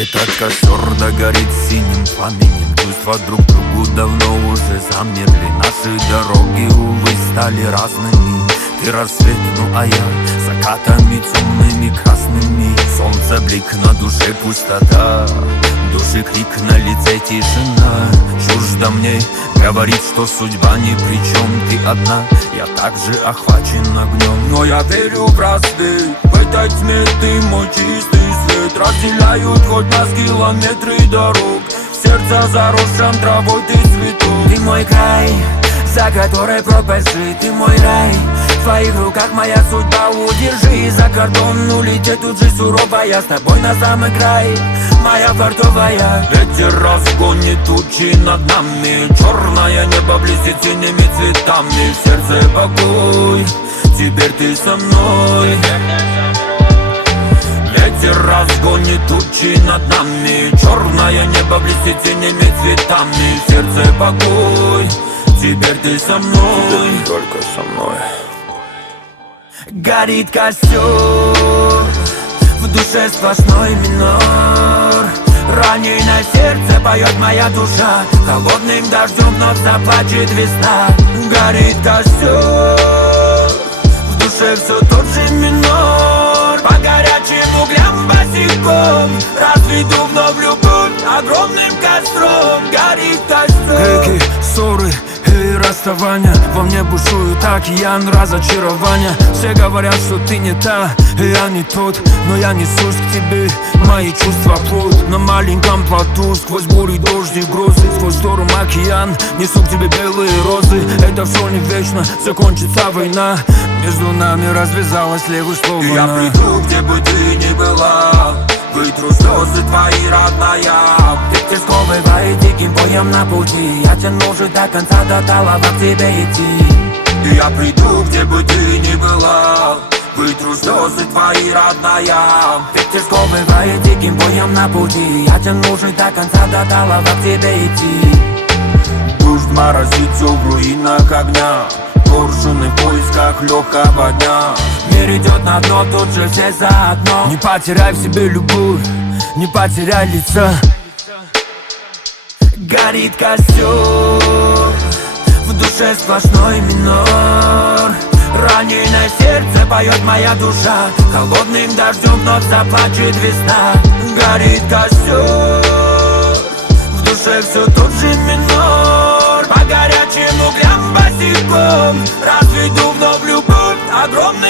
Этот костер догорит синим пламенем. Чувства друг другу давно уже замерли. Наши дороги, увы, стали разными. Ты рассвет, ну а я закатами темными красными. Солнце, блик, на душе пустота, души крик, на лице тишина. Чуждо мне говорит, что судьба ни при чем. Ты одна, я также охвачен огнем. Но я верю в рассвет, в этой тьме ты мой чистый свет. Разделяют хоть нас километры дорог, в сердце заросшем травой ты цветок. Ты мой край, за которой пропаси, ты мой рай. В твоих руках моя судьба, удержи. За кордон улететь тут же суровая, с тобой на самый край, моя фартовая. Ветер разгонит тучи над нами, черное небо блестит синими цветами. В сердце покой, теперь ты со мной. Ветер разгонит тучи над нами, черное небо блестит синими цветами. В сердце покой, теперь ты со мной. Теперь только со мной. Горит костер, в душе сплошной минор. Раненое сердце поет моя душа, холодным дождем вновь заплачет весна. Горит костер, в душе все тот же минор. По горячим углям босиком разведу вновь любовь огромным костром. Горит костер. Реки, ссоры и расставания, во мне бушует океан разочарования. Все говорят, что ты не та, и я не тот, но я несусь к тебе, мои чувства плоть. На маленьком плоту, сквозь бури, дождь и грозы, сквозь шторм океан, несу к тебе белые розы. Это все не вечно, закончится война, между нами развязалась левый слово. Я приду, где бы ты ни была, вытру слезы твои, родная. Ветер сковывает диким боем на пути, я тяну же до конца, до талого к тебе идти. Я приду, где бы ты ни была, вытру слезы твои, родная. Ветер сковывает диким боем на пути, я тяну же до конца, до талого к тебе идти. Дождь морозит все в руинах огня, коршуны в поисках легкого дня. Мир идет на дно, тут же все заодно. Не потеряй в себе любовь, не потеряй лица. Горит костер, в душе сплошной минор. Раненое сердце поет моя душа, холодным дождем вновь заплачет весна. Горит костер, в душе все тот же минор. По горячим углям босиком разведу вновь любовь огромный